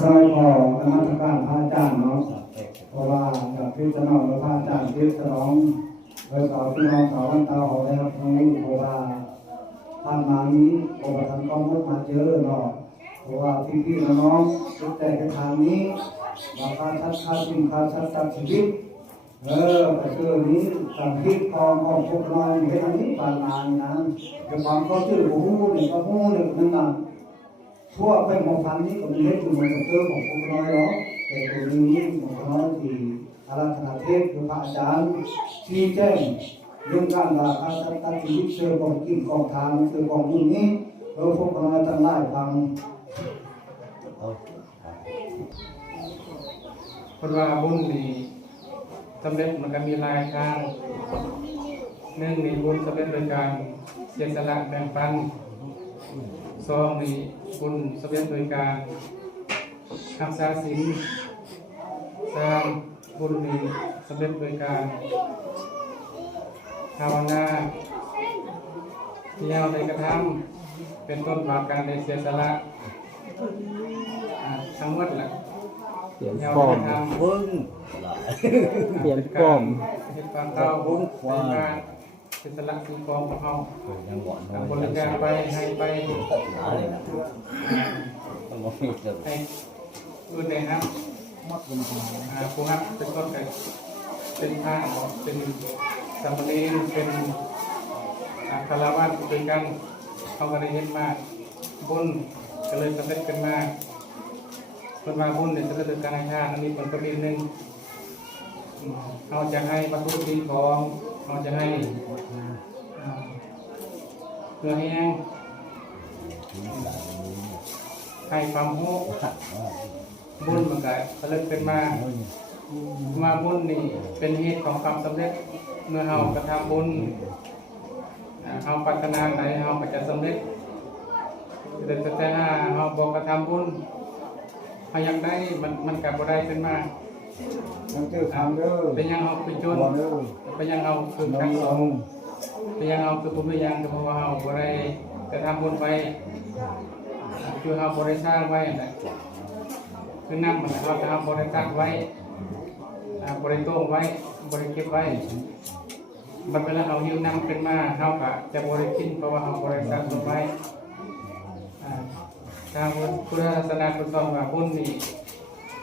คอยขอนมัสการพระอาจารย์เนาะเพราะว่าจากที่จะนอกพระอาจารย์ที่จะร้องโดยสาวที่น้องสาววันตาหอได้รับตรงนี้เพราะว่าผ่านมานี้โอ้ท่านก็มุดมาเจอเนาะเพราะว่าพี่ๆน้องๆแต่ในทางนี้มาพาชัดสิ่งพาชัดชีวิตแต่คือนี้การคิดของพวกเราเห็นอันนี้ผ่านมานะแต่ความเขาชื่อหูนี่ก็หูหนึ่งนั่นน่ะทั่วเป็นของพันนี้ก็มีเห็นอยู่ในตัวของพวกเราเนาะแต่ตัวนี้ของเราที่อาราธนาเทศคือพระอาจารย์ชี้แจงเรื่องการว่าพาชัดชีวิตเชื่อของกินของทานเชื่อของมุ่งนี้พวกเราทั้งหลายฟังคนว่าบุญนี่สำเร็จมันก็มีหลายทางหนึ่งนี่บุญสำเร็จโดยการเสียสละแบ่งปันสองนี่บุญสำเร็จโดยการรักษาศีลสามบุญนี่สำเร็จโดยการภาวนาที่เราได้กระทำเป็นต้นมาการได้เสียสละทั้งหมดแหละเปลี่ยนฟอร์มเพิ่งเปลี่ยนฟอร์มเห็นความเต้าบุญในการเป็นสละสิ่งของของเขาบริการไปให้ไปให้อื่นเลยครับผู้ฮักเป็นต้นไก่เป็นผ้าเป็นสามเณรเป็นคารวะเป็นกันเขาก็ได้เห็นมากบุญก็เลยสำเร็จขึ้นมาคนมาบุญเนี่ยจะเกิดการให้ทานมีผลกระบี่หนึ่งเราจะให้วัตถุสิ่งของเราจะให้เกลือแห้งให้ความรู้บุญมันก็สำเร็จขึ้นมาบุญนี่เป็นเหตุของความสำเร็จเมื่อเรากระทำบุญเราปรารถนาไหนเราก็จะสำเร็จแต่ถ้าเราบอกกระทำบุญพยังได้มันกลับบ่ได้ขึ้นมาเป็นยังเอาเป็นจนเป็นยังเอาคือการสอนเป็นยังเอาคือบุญเป็นยังเพราะว่าเราบ่ได้กระทำบุญไปคือเราบ่ได้สร้างไว้นะคือนั่งมันเราจะทำบ่ได้สร้างไว้บ่ได้โต้งไว้บ่ได้เก็บไว้มันเวลาเราหิวน้ำขึ้นมาเราก็จะบ่ได้กินเพราะว่าเราบ่ได้สร้างบุญไว้ทางพุทธศาสนาคุณสอนว่าบุญนี่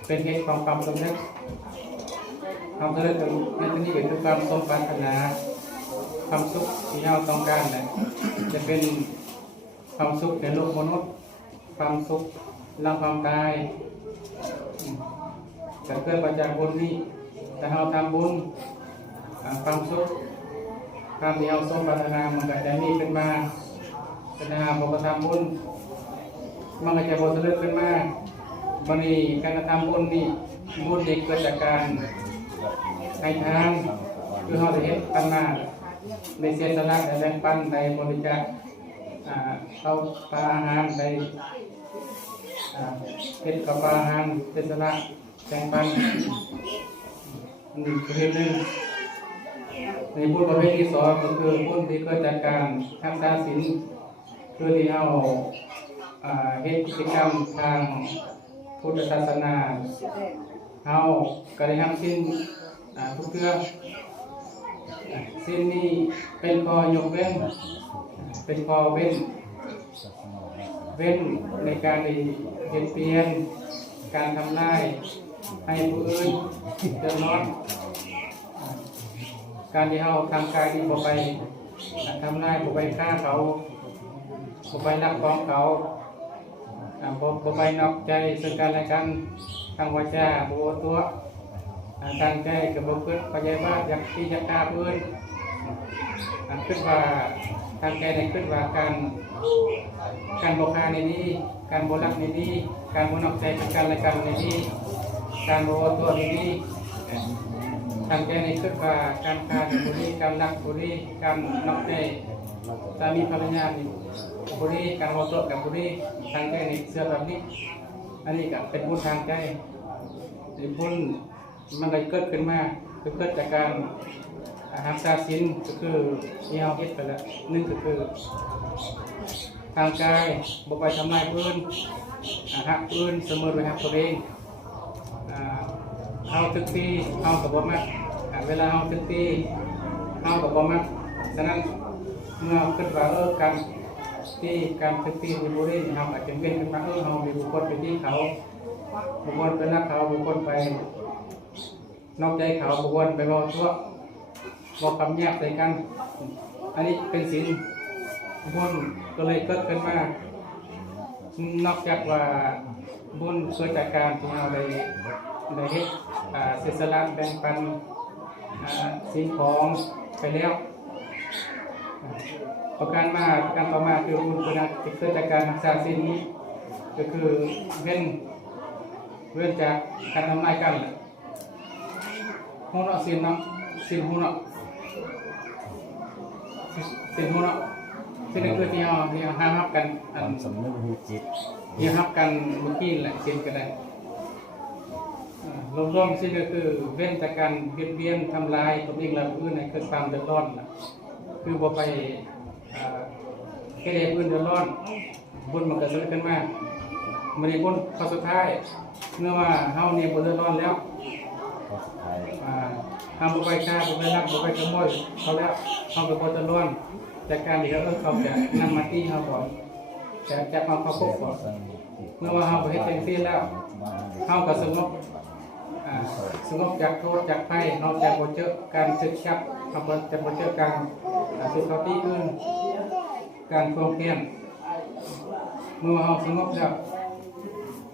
เป็นเหตุของความสำเร็จความสำเร็จในที่นี้คือความสมปรารถนาความสุขที่เราต้องการนะจะเป็นความสุขในโลกมนุษย์ความสุขหลังความตายจะเกิดมาจากบุญนี้แต่เราทำบุญความสุขความที่เราสมปรารถนามันก็จะมีขึ้นมาเป็นอาหารของการทำบุญมันก็จะบทเลือกขึ้นมาวันนี้การกระทำบุญนี่บุญเด็กเกิดจากการให้ทานคือเราจะเห็นกันมาในเสียสละในแบ่งปันในบริจาคเข้าปลาอาหารในเห็ดกับปลาอาหารเสียสละแบ่งปันอันนี้ประเภทหนึ่งในบุญประเภทที่สองก็คือบุญที่เกิดจากการรักษาศีลคือที่เราเฮ็ดกิจกรรมทางพุทธศาสนาเราก็ได้ทำสิ้นทุกเรื่องสิ้นนี้เป็นข้อยกเว้นเป็นข้อเว้นในการเปลี่ยนเปลี่ยนการทำลายให้ผู้อื่นเดือดร้อนการที่เราทำกายที่บ่ไปทำลายบ่ไปฆ่าเขาบ่ไปลักของเขาบ่ไปนอกใจซึ่งกันและกันทางวาจาบ่ตัวทางใจก็บ่เกิดพยาบาทอยากที่จะฆ่าเพื่อนคิดว่าทางใจได้คิดว่าการบ่ฆ่าในนี้การบ่ลักในนี้การบ่นอกใจซึ่งกันและกันในนี้การบ่ตัวในนี้ทางใจได้คิดว่าการฆ่าบุรีการลักบุรีการนอกใจสามีภรรยานี่บุรีการวอตัวกับบุรีทางใจนี่เสื้อแบบนี้อันนี้ก็เป็นบุญทางใจหรือบุญมันเลยเกิดขึ้นมาคือเกิดจากการรักษาศีลก็คือที่เราเฮ็ดไปแล้วหนึ่งก็คือทางกายบ่ไปทำลายเพื่อน หักอื่นเสมอด้วยหักตัวเองเฮาตึกตีเฮากับบ่มักเวลาเฮาตึกตีเฮากับบ่มักฉะนั้นเมื่อคิดว่าการที่การตึกตีในบุรีเฮาอาจจะเป็นขึ้นมาเฮามีบุคคลไปที่เขาบุคคลไปรักเขาบุคคลไปนอกใจเขาบุคคลไปรอชั่วบอกคำแยบใส่กันอันนี้เป็นศีลบุญก็เลยเกิดขึ้นมานอกจากว่าบุญเกิดจากการที่เราได้เฮ็ดเสียสละแบ่งปันสิ่งของไปแล้วประการต่อมาคือบุญเกิดจากการรักษาศีลนี้ก็คือเว้นจากการทำลายกันหูเนาะศีลเนาะศีลหูเนาะศีลหูเนาะที่นั่นคือที่เราห้ามกันสำนึกหูจิตที่ห้ามกันเมื่อกี้แหละศีลก็ได้รวมๆสิ่งก็คือเว้นจากการเบียดเบียนทำลายตัวเองและผู้อื่นให้เกิดความเดือดร้อนคือบ่ไปแค่เด็กอื่นเดือดร้อนบุญมันเกิดขึ้นมามันในบุญข้อสุดท้ายเมื่อว่าเฮาเนี่ยบ่เดือดร้อนแล้วทำบ่ไปฆ่าบ่ไปลักบ่ไปขโมยเขาแล้วเฮาก็บ่เดือดร้อนแต่การที่เขาจะนำมาตีเฮาก่อนจะจับมาเข้าคุกก่อนเมื่อว่าเฮาบ่เฮ็ดจังซี่แล้วเฮาก็สงบจากโทษจากภัยเราจะบ่เจอการสึกชับเราจะบ่เจอการสึกเขาตีอื่นการทวงเพียงเมื่อเราสงบแล้ว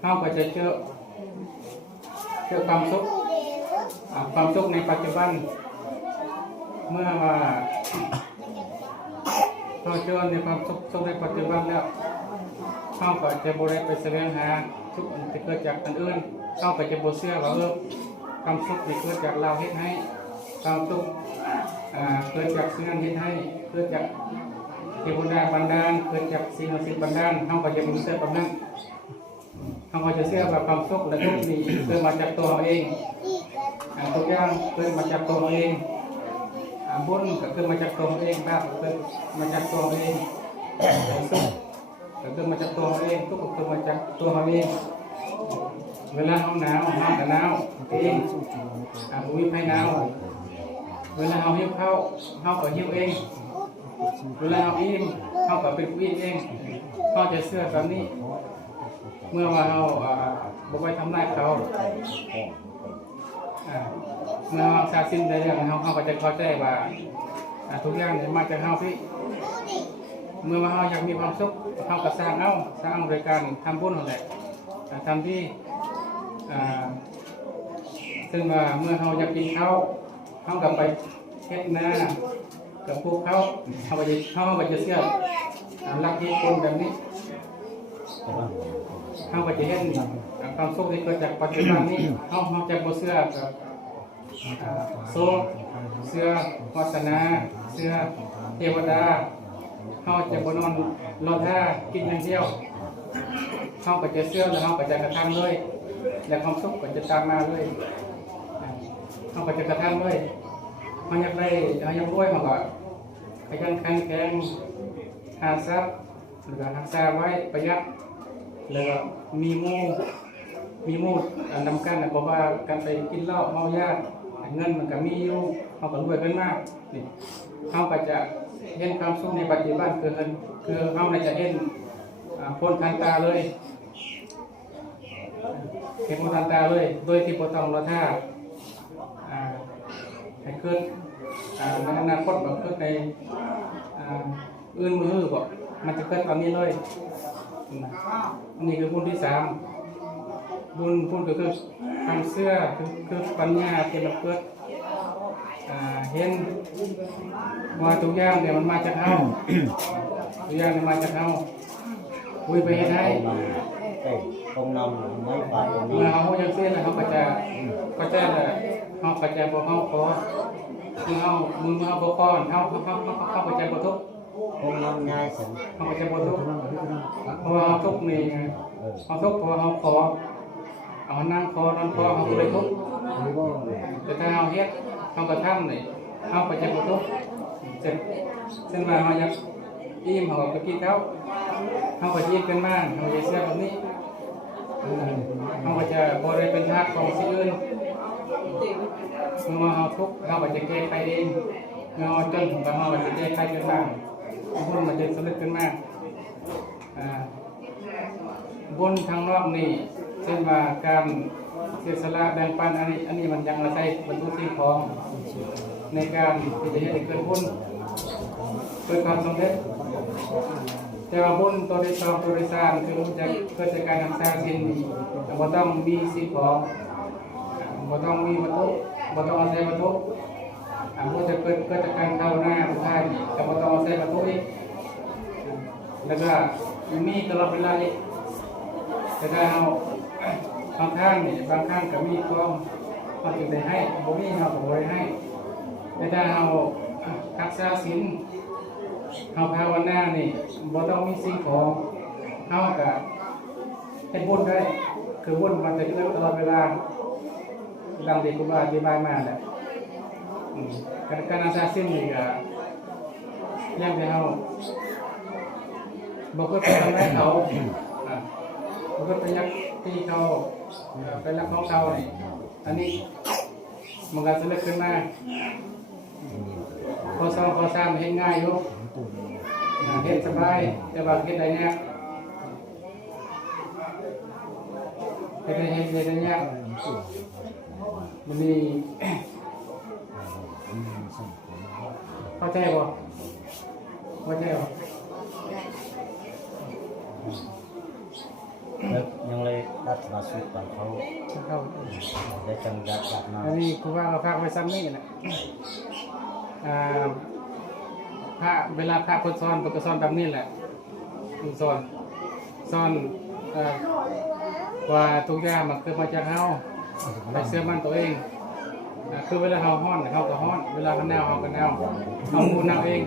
เราก็จะเจอความสุขในปัจจุบันเมื่อว่าเราเจอในความสุขในปัจจุบันแล้วเราก็จะบ่ได้ไปแสวงหาสุขที่เกิดจากอันอื่นเราก็จะบ่เชื่อว่าความสุขที่เกิดจากเราเฮ็ดให้ความสุขเกิดจากสิ่งนั้นเฮ็ดให้เกิดจากเทวดาบันดาลเกิดจากสิ่งศักดิ์สิทธิ์บันดาลเราก็จะบ่เชื่อแบบนั้นเราก็จะเชื่อว่าความสุขและทุกข์นี้เกิดมาจากตัวเราเองทุกอย่างเกิดมาจากตัวเราเองบุญก็เกิดมาจากตัวเราเองบาปก็เกิดมาจากตัวเราเองสุขก็เกิดมาจากตัวเราเองทุกข์ก็เกิดมาจากตัวเราเองเวลาเราหนาวเราก็หนาวเองมีไฟหนาวเวลาเราหิวข้าวเราก็หิวเองเวลาเราอิ่มเราก็เป็นผู้อิ่มเองเราจะเชื่อแบบนี้เมื่อว่าเราบ่ไปทำร้ายเขาเมื่อเราทราบสิ้นได้เรื่องเขาก็จะเข้าใจว่าทุกอย่างมาจากเราพี่เมื่อว่าเราอยากมีความสุขเราก็สร้างโดยการทำบุญนั่นแหละทำที่ซึ่งว่าเมื่อเราอยากกินข้าวเราก็ไปเฮ็ดนากับพวกเขาก็จะเชื่อหลักที่คนแบบนี้เขาก็จะเห็นความสุขที่เกิดจากปัจจุบันนี้เขาจะบ่เชื่อกับโซ่เชื่อวาสนาเชื่อเทวดาเขาจะบ่นอนรอท่ากินอย่างเดียวเขาก็จะเชื่อแล้วเขาก็จะกระทำเลยและความสุขก็จะตามมาเลยเขาก็จะกระทำเลยเขาอยากรวยเขาก็ขยันขันแข็งหาทรัพย์หรือรักษาไว้ประหยัดแล้วมีมูดนำกันเพราะว่าการไปกินเหล้าเมายาเงินมันก็มีอยู่เขาก็รวยขึ้นมากนี่เขาก็จะเห็นความสุขในปัจจุบันคือเขาจะเห็นพ้นทางตาเลยเห็นพ้นทางตาเลยโดยที่บ่ต้องรอท่าให้เกิดในอนาคตแบบเกิดในอื่นมือบอกมันจะเกิดตอนนี้เลยอันนี้คือบุญที่สามบุญก็คือความเชื่อคือปัญญาที่เราเกิดเห็นว่าทุกอย่างเนี่ยมันมาจากเขาทุกอย่างมันมาจากเขาคุยไปให้ได้ตรงนำไม่ไปเมื่อเขาอย่างเช่นเขาก็จะบอกเขาขอมึงเอาบอกก่อนเขาก็จะบอกทุกตรงนำง่ายสิเขาก็จะบอกทุกเพราะว่าทุกนี่เขาทุกเพราะเขาขอเอานั่งคอนอนคอเขาก็เลยทุกแต่ถ้าเขาเฮ็ดเขาก็ทำนี่เขาก็จะบอกทุกซึ่งว่าเขาอยากอิ่มเขาก็กินเขาก็ยิ้มกันมากเขาจะเสียแบบนี้ ของสิ่งอื่นเมื่อเราทุกข์เราก็จะแก้ไขเองเมื่อเราจนเราก็จะแก้ไขกันบ้างบุญมันจะสำเร็จขึ้นมาบุญทางนอกนี่เช่นว่าการเสียสละแบ่งปันอันนี้มันยังอาศัยบรรลุสิ่งของในการที่จะให้เกิดบุญเกิดความสำเร็จแต่ว่าบุญตัวที่สองตัวที่สามคือจะเกิดจากการทำสร้างสิ่งบ่ต้องมีสิ่งของบ่ต้องมีวัตถุบ่ต้องอาศัยวัตถุบุญจะเกิดจากการเข้าหน้าผู้ให้แต่บ่ต้องอาศัยวัตถุอีกแล้วก็มีตลอดเวลาอีกแต่ถ้าเราบางครั้งนี่บางครั้งก็มีความจึงได้ให้บ่มีเราก็บ่ได้ให้แต่ถ้าเรารักษาศีลเฮาภาวนานี่บ่ต้องมีสิ่งของเฮาก็เป็นบุญได้คือบุญมันจะเกิดตลอดเวลาดังที่ครูบาอธิบายมาแหละการรักษาศีลนี่ก็ยังให้เฮาบ่เคยไปทำร้ายเขาบ่เคยไปยักตีเขาไปลักของเขานี่อันนี้มันก็จะเลิกขึ้นมาข้อ2ข้อ3เฮ็ดง่ายอยู่เฮ็ดสบายแต่ว่าเฮ็ดได้ยากเฮ็ดได้ยากมันนี่ เข้าใจบ่เข้าใจบ่ยังเลยรัดมาสุดตอนเขา เข้า ได้จังยัดจับมา อันนี้ครูว่าเราพากไว้ซ้ำนี่นะพระเวลาพระคนสอนก็สอนแบบนี้แหละสอนว่าทุกอย่างมันเกิดมาจากเฮาไปเชื่อมั่นตัวเองคือเวลาเฮาฮ้อนเฮาก็ฮ้อนเวลามันหนาวเฮาก็หนาวเฮามูหนาวเอง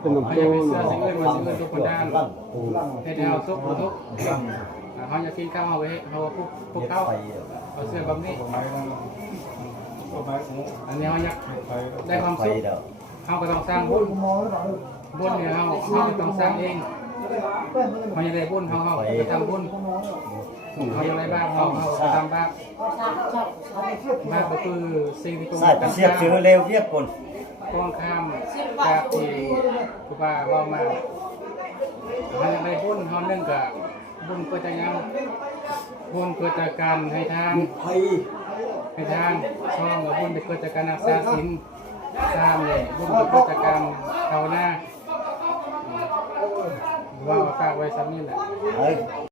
เป็นหลวง เฮา ปู่ อย่าไปเชื่อสิ่งอื่นว่าสิ่งอื่นทุกคนด้านให้เฮาทุกข์บ่ทุกข์เฮาอยากกินข้าวเฮาไปเฮาพวกเขาเอาเสื้อแบบนี้อันนี้เขาอยากได้ความสุขเขาก็ต้องสร้างบุญเนี่ยเขาก็ต้องสร้างเองเขาอยากได้บุญเขาไปทำบุญเขาอยากได้บ้านเขาทำบ้านก็คือสิ่งที่ตรง ใส่ไปเสียบชื่อเร็วเรียบคน ตรงข้ามจากที่ครูบาว่ามาเขาอยากได้บุญเขาเนื่องกับบุญเพื่อจะยังบุญเพื่อจากการให้ทานช่องกับบุญเพื่อจากการรักษาศีลสร้างเลยบุญเพื่อจากการภาวนาว่าฝากไว้ซ้ำนี่แหละ